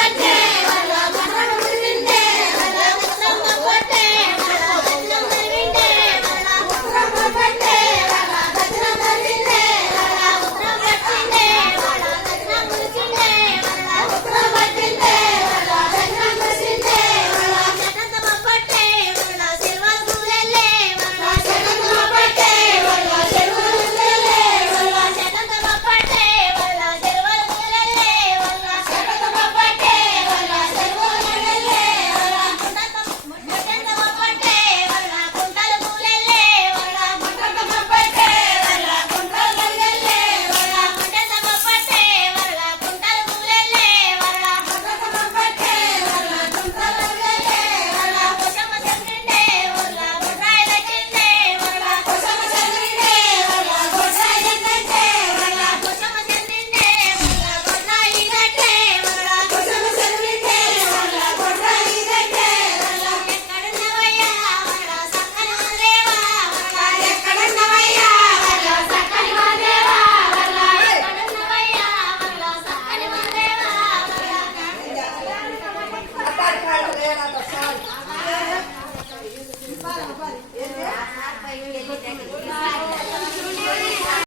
one, two.